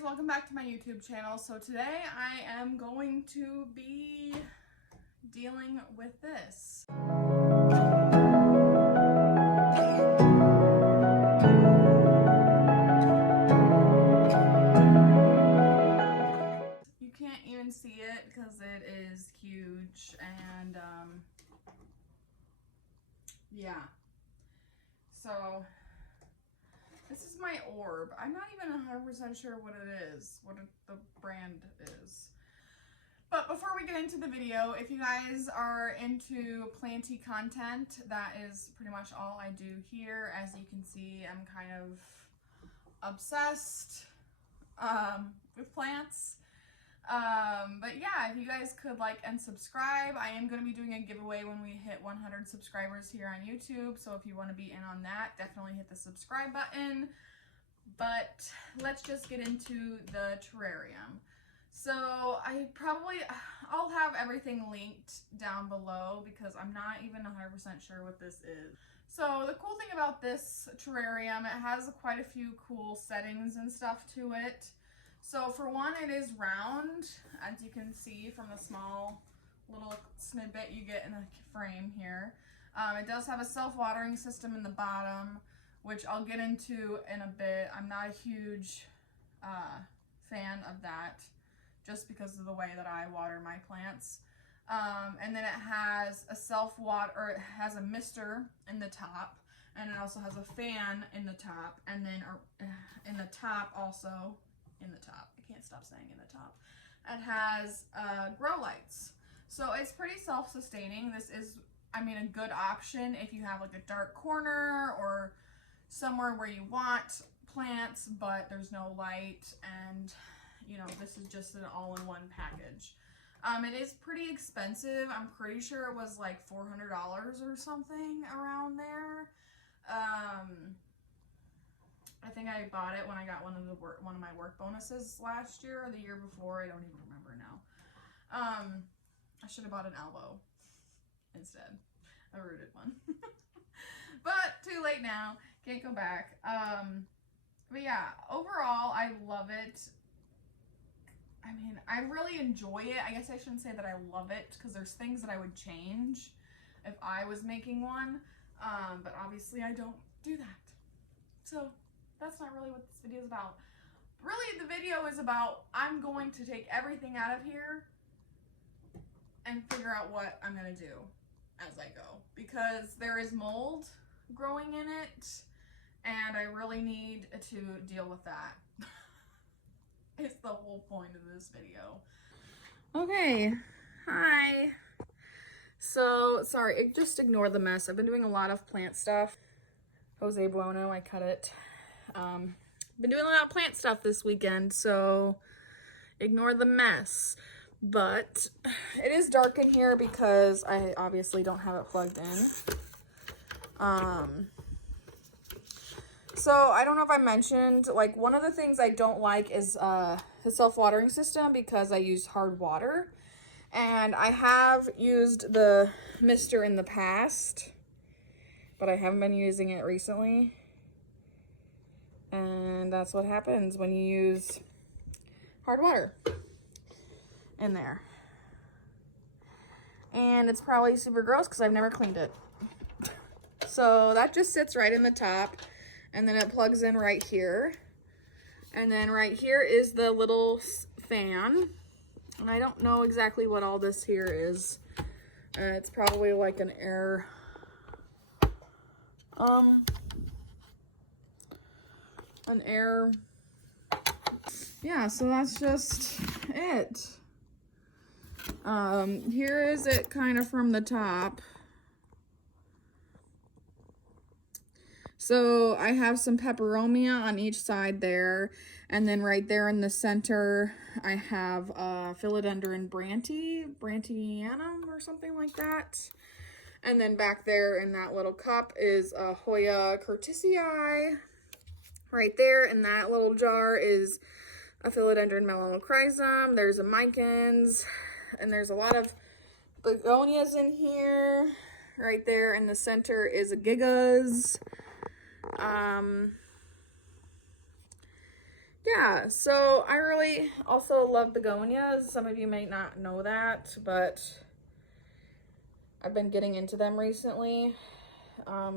guys, welcome back to my YouTube channel. So today I am going to be dealing with this. You can't even see it because it is huge and yeah. So this is my orb. I'm not even 100% sure what it is, what the brand is. But before we get into the video, if you guys are into planty content, that is pretty much all I do here. As you can see, I'm kind of obsessed with plants. But yeah, if you guys could like and subscribe, I am going to be doing a giveaway when we hit 100 subscribers here on YouTube. So if you want to be in on that, definitely hit the subscribe button. But let's just get into the terrarium. So I'll have everything linked down below because I'm not even 100% sure what this is. So the cool thing about this terrarium, it has quite a few cool settings and stuff to it. So for one, it is round, as you can see from the small little snippet you get in the frame here. It does have a self-watering system in the bottom, which I'll get into in a bit. I'm not a huge fan of that, just because of the way that I water my plants. And then it has a it has a mister in the top, and it also has a fan in the top, and then in the top also. In the top. I can't stop saying in the top. It has grow lights. So it's pretty self-sustaining. This is, I mean, a good option if you have like a dark corner or somewhere where you want plants, but there's no light, and you know, this is just an all-in-one package. It is pretty expensive. I'm pretty sure it was like $400 or something around there. I think I bought it when I got one of my work bonuses last year or the year before. I don't even remember now. I should have bought an elbow instead, a rooted one. But too late now. Can't go back. But yeah, overall, I love it. I mean, I really enjoy it. I guess I shouldn't say that I love it because there's things that I would change if I was making one. But obviously I don't do that. So that's not really what this video is about. Really, the video is about, I'm going to take everything out of here and figure out what I'm going to do as I go. Because there is mold growing in it, and I really need to deal with that. It's the whole point of this video. Okay, hi. So, sorry, just ignore the mess. I've been doing a lot of plant stuff. Jose Bueno, I cut it. Been doing a lot of plant stuff this weekend, so ignore the mess. But it is dark in here because I obviously don't have it plugged in. So I don't know if I mentioned, like, one of the things I don't like is the self-watering system because I use hard water. And I have used the mister in the past, but I haven't been using it recently. And that's what happens when you use hard water in there. And it's probably super gross because I've never cleaned it. So that just sits right in the top, and then it plugs in right here. And then right here is the little fan. And I don't know exactly what all this here is. It's probably like an air, yeah, so that's just it. Here is it kind of from the top. So I have some peperomia on each side there, and then right there in the center I have Philodendron Brantianum or something like that. And then back there in that little cup is Hoya curtisii. Right there in that little jar is a Philodendron melanochrysum. There's a micans, and there's a lot of begonias in here. Right there in the center is a gigas. yeah, so I really also love begonias. Some of you may not know that, but I've been getting into them recently. I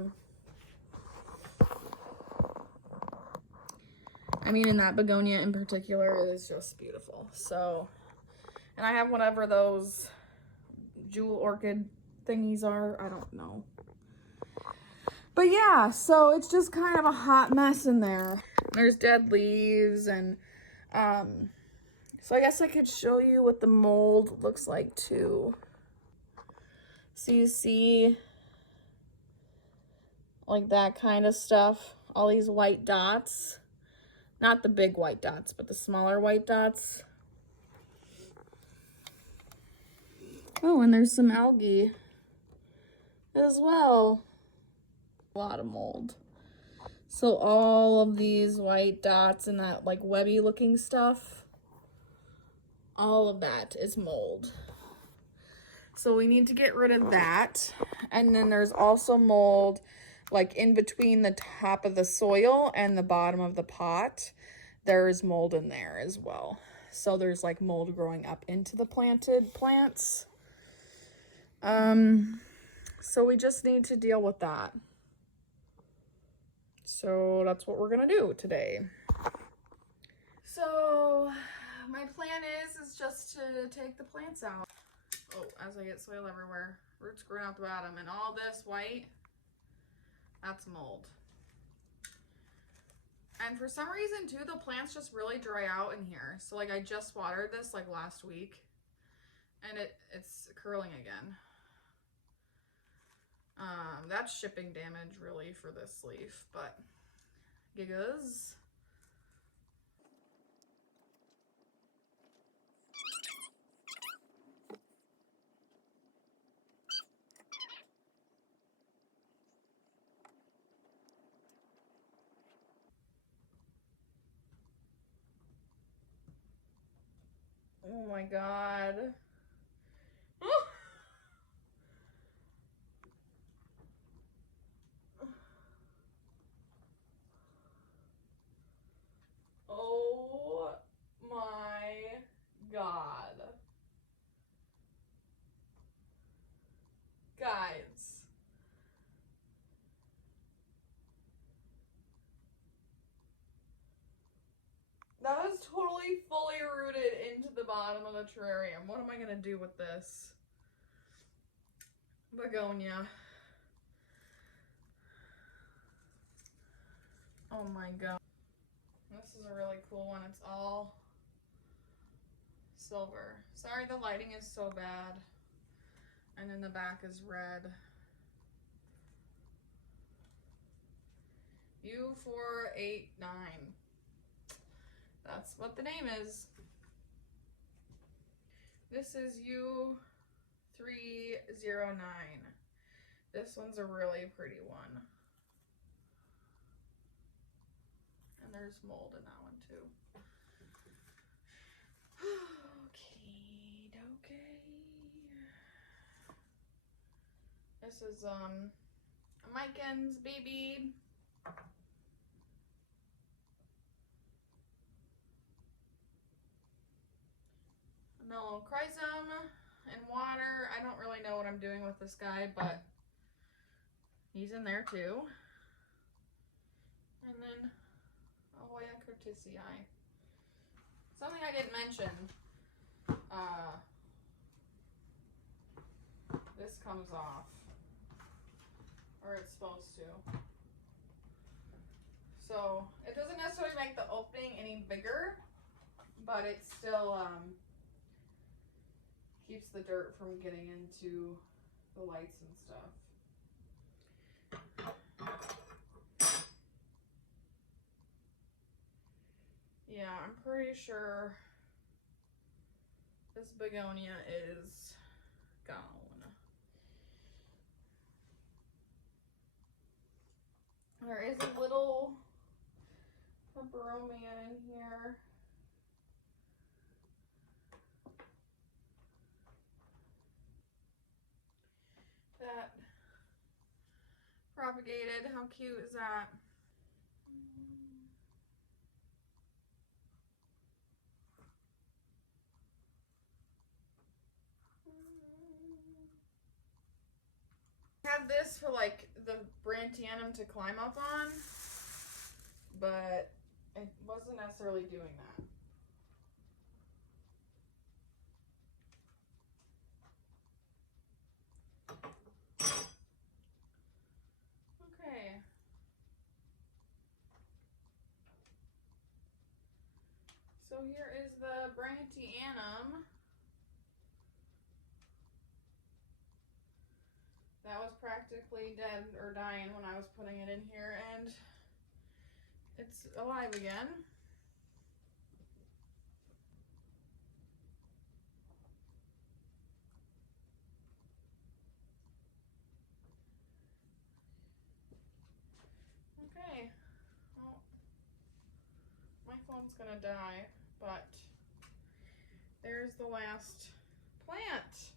mean, and that begonia in particular is just beautiful. So, and I have whatever those jewel orchid thingies are. I don't know. But yeah, so it's just kind of a hot mess in there. There's dead leaves and, so I guess I could show you what the mold looks like too. So you see like that kind of stuff, all these white dots. Not the big white dots, but the smaller white dots. Oh, and there's some algae as well. A lot of mold. So all of these white dots and that like webby looking stuff, all of that is mold. So we need to get rid of that. And then there's also mold like in between the top of the soil and the bottom of the pot. There's mold in there as well. So there's like mold growing up into the planted plants. So we just need to deal with that. So that's what we're gonna do today. So my plan is just to take the plants out. Oh, as I get soil everywhere. Roots growing out the bottom. And all this white, that's mold. And for some reason too, the plants just really dry out in here. So like I just watered this like last week and it's curling again. That's shipping damage really for this leaf, but gigas. Oh my god. Oh my god. Guys. That is totally fully rooted into the bottom of the terrarium. What am I gonna do with this? Begonia. Oh my god. This is a really cool one. It's all silver. Sorry the lighting is so bad. And then the back is red. U489. That's what the name is. This is U309. This one's a really pretty one. And there's mold in that one too. Okay. This is Miken's baby. Melonchrysum and water. I don't really know what I'm doing with this guy, but he's in there too. And then Ahoya curtisii. Something I didn't mention. This comes off. Or it's supposed to. So it doesn't necessarily make the opening any bigger, but it still keeps the dirt from getting into the lights and stuff. Yeah, I'm pretty sure this begonia is gone. There is a little peperomia in here. That propagated. How cute is that? had this for like the Brandtianum to climb up on, but it wasn't necessarily doing that. Okay. So here is the Brandtianum. That was practically dead or dying when I was putting it in here, and it's alive again. Okay. Well, my phone's gonna die, but there's the last plant.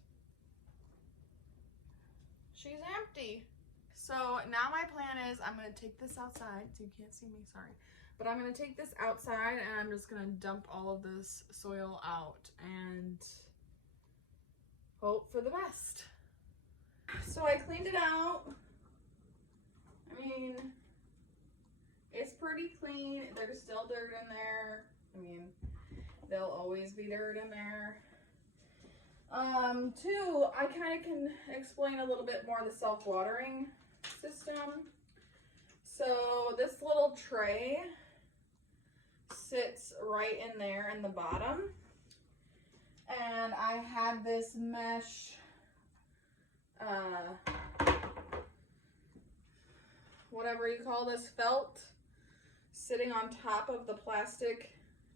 She's empty. So now my plan is I'm going to take this outside. So you can't see me, sorry. But I'm going to take this outside and I'm just going to dump all of this soil out and hope for the best. So I cleaned it out. I mean, it's pretty clean. There's still dirt in there. I mean, there'll always be dirt in there. Two, I kind of can explain a little bit more the self-watering system. So this little tray sits right in there in the bottom. And I had this mesh, whatever you call this, felt, sitting on top of the plastic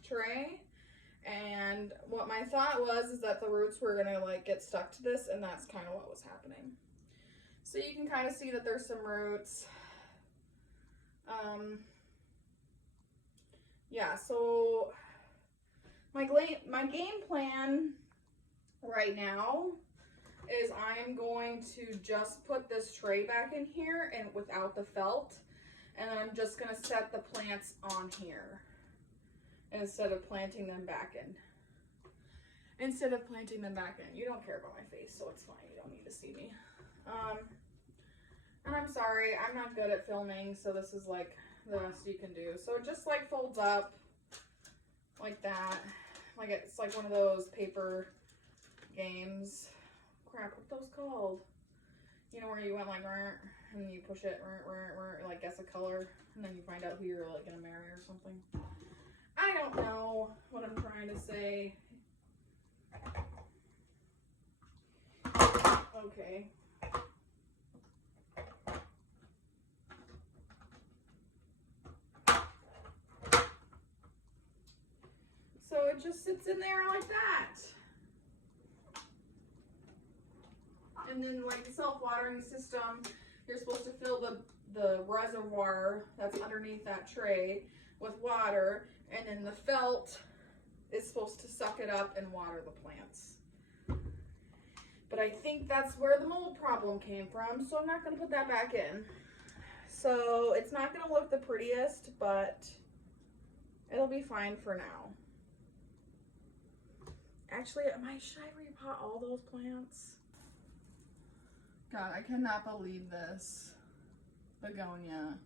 tray. And what my thought was is that the roots were gonna like get stuck to this, and that's kind of what was happening. So you can kind of see that there's some roots. Yeah, so my game plan right now is I'm going to just put this tray back in here and without the felt, and then I'm just gonna set the plants on here instead of planting them back in. You don't care about my face, so it's fine. You don't need to see me. And I'm sorry, I'm not good at filming, so this is like the best you can do. So it just like folds up like that. Like it's like one of those paper games. Crap, what are those called? You know, where you went like, and you push it, like guess a color, and then you find out who you're like gonna marry or something. I don't know what I'm trying to say. Okay. So it just sits in there like that. And then like the self-watering system, you're supposed to fill the reservoir that's underneath that tray with water, and then the felt is supposed to suck it up and water the plants. But I think that's where the mold problem came from, so I'm not going to put that back in. So it's not going to look the prettiest, but it'll be fine for now. Actually, should I repot all those plants? God, I cannot believe this. Begonia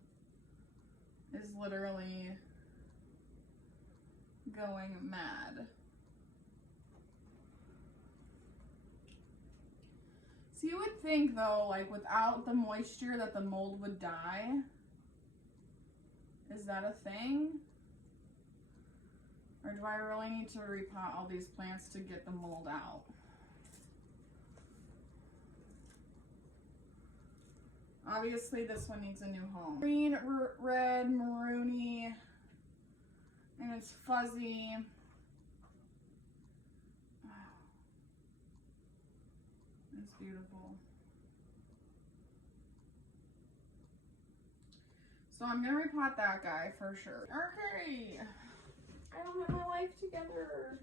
is literally going mad. So you would think though, like without the moisture that the mold would die. Is that a thing? Or do I really need to repot all these plants to get the mold out? Obviously this one needs a new home. Green, red, maroony, and it's fuzzy. It's beautiful. So I'm gonna repot that guy for sure. Okay, I don't have my life together.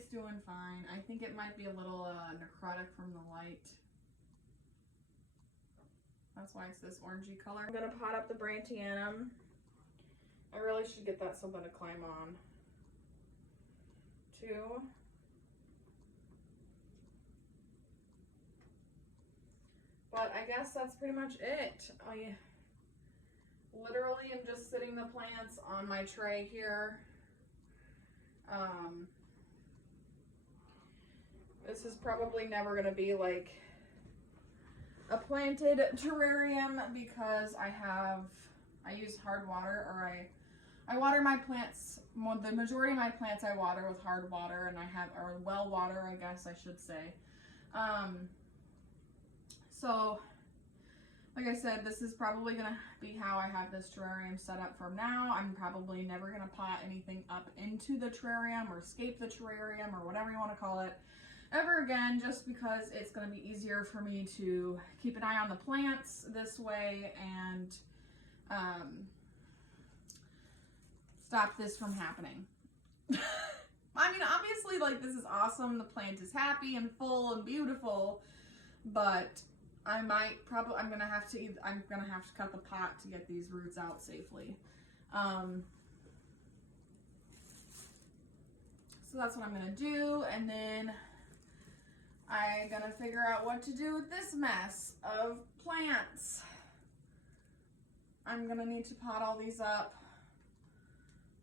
it's doing fine. I think it might be a little necrotic from the light. That's why it's this orangey color. I'm gonna pot up the Brantianum. I really should get that something to climb on. 2. But I guess that's pretty much it. I literally am just sitting the plants on my tray here. This is probably never gonna be like a planted terrarium because I use hard water, or I water my plants. The majority of my plants I water with hard water, and or well water, I guess I should say. So, like I said, this is probably gonna be how I have this terrarium set up from now. I'm probably never gonna pot anything up into the terrarium or escape the terrarium or whatever you want to call it ever again, just because it's gonna be easier for me to keep an eye on the plants this way and stop this from happening. I mean, obviously, like, this is awesome. The plant is happy and full and beautiful, but I'm gonna have to cut the pot to get these roots out safely. So that's what I'm gonna do, and then I'm gonna figure out what to do with this mess of plants. I'm gonna need to pot all these up.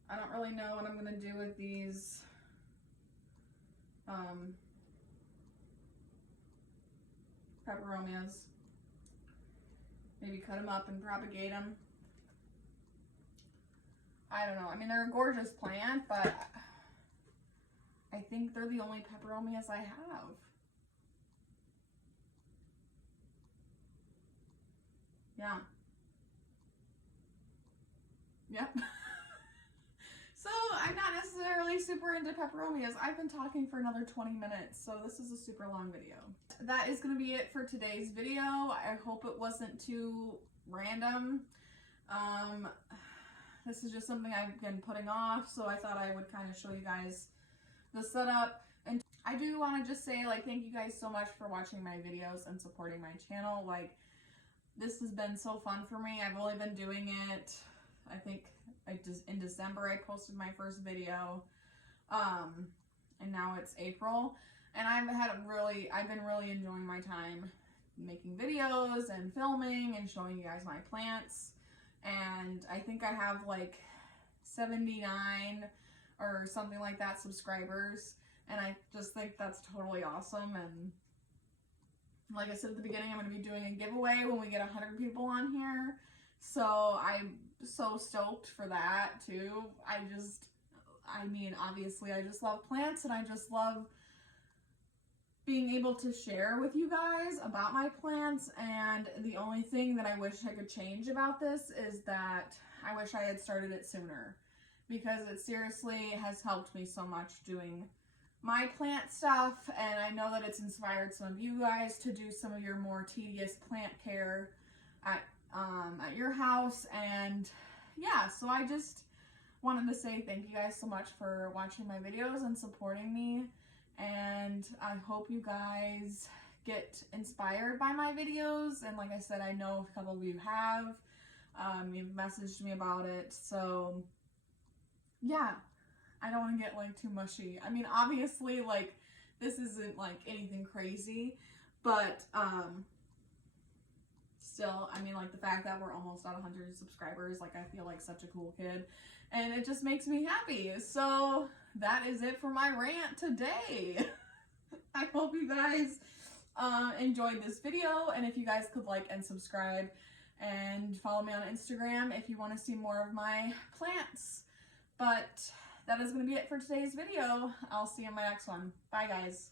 I don't really know what I'm gonna do with these. Peperomias. Maybe cut them up and propagate them. I don't know. I mean, they're a gorgeous plant, but I think they're the only peperomias I have. Yeah. Yep. So I'm not necessarily super into peperomias. I've been talking for another 20 minutes, so this is a super long video. That is going to be it for today's video. I hope it wasn't too random. This is just something I've been putting off, so I thought I would kind of show you guys the setup. And I do want to just say, like, thank you guys so much for watching my videos and supporting my channel. Like, this has been so fun for me. I've only been doing it, I think, in December I posted my first video, and now it's April, and I've been really enjoying my time making videos and filming and showing you guys my plants. And I think I have like 79 or something like that subscribers, and I just think that's totally awesome. And like I said at the beginning, I'm going to be doing a giveaway when we get 100 people on here, so I'm so stoked for that too. I mean, obviously I just love plants, and I just love being able to share with you guys about my plants. And the only thing that I wish I could change about this is that I wish I had started it sooner, because it seriously has helped me so much doing my plant stuff, and I know that it's inspired some of you guys to do some of your more tedious plant care at your house. And yeah, so I just wanted to say thank you guys so much for watching my videos and supporting me, and I hope you guys get inspired by my videos. And like I said, I know a couple of you have. You've messaged me about it, so yeah, I don't want to get like too mushy. I mean, obviously, like, this isn't like anything crazy, but still, I mean, like, the fact that we're almost at 100 subscribers, like, I feel like such a cool kid, and it just makes me happy. So that is it for my rant today. I hope you guys enjoyed this video, and if you guys could like and subscribe and follow me on Instagram if you want to see more of my plants. But that is going to be it for today's video. I'll see you in my next one. Bye, guys.